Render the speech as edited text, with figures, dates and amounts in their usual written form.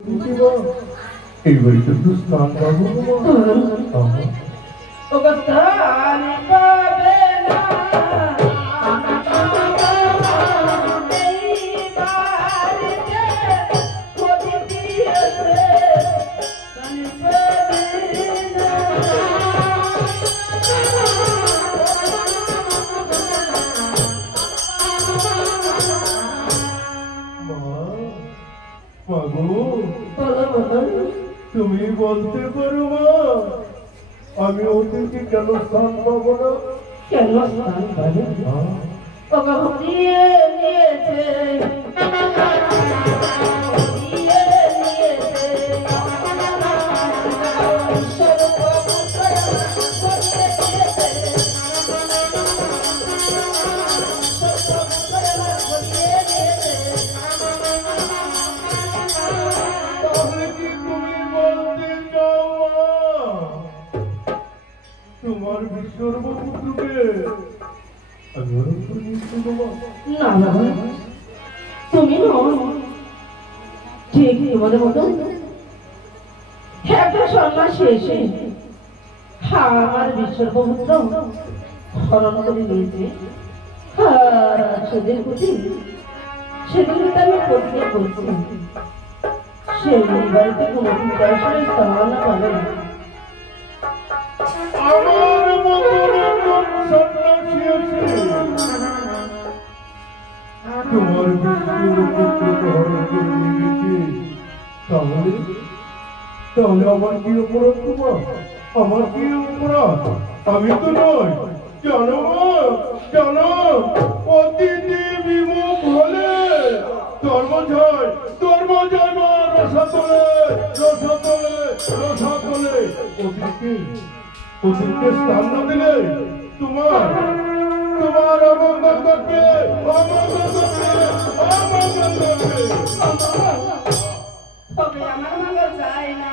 এই বাড়িতে তো স্নান পাবো তুমি বলতে পারো মা আমি ওদেরকে কেন স্থান পাবো না? কেন স্থান পাবে? ওকে হরিয়ে নিয়েছে তোমার বিশ্বরূপপুত্রকে না না তুমি ঠিক তোমাদের মতো একটা সন্ন্যাসী এসে আমার বিশ্বরূপপুত্র হরণ করে নিয়েছে সেদিন প্রতি সেদিনকে আমি প্রতিজ্ঞা করছি সেই বাড়িতে কোনো আসলে স্থান পাবে না। আমার মতন একজন সন্ন্যাসী আছে তোমার বিশ্বরূপপুত্রকে হরণ করে নিয়ে গেছে, তাহলে তাহলে আমার কি অপরাধ তোমার? আমার কি অপরাধ? আমি তো নয় জানো মা, জানো অতিথি বিমুখ হলে ধর্ম জয় মা রসাতলে অতিথিকে স্থান না দিলে তোমার অমঙ্গল করবে। তবে আমার মঙ্গল চাই না।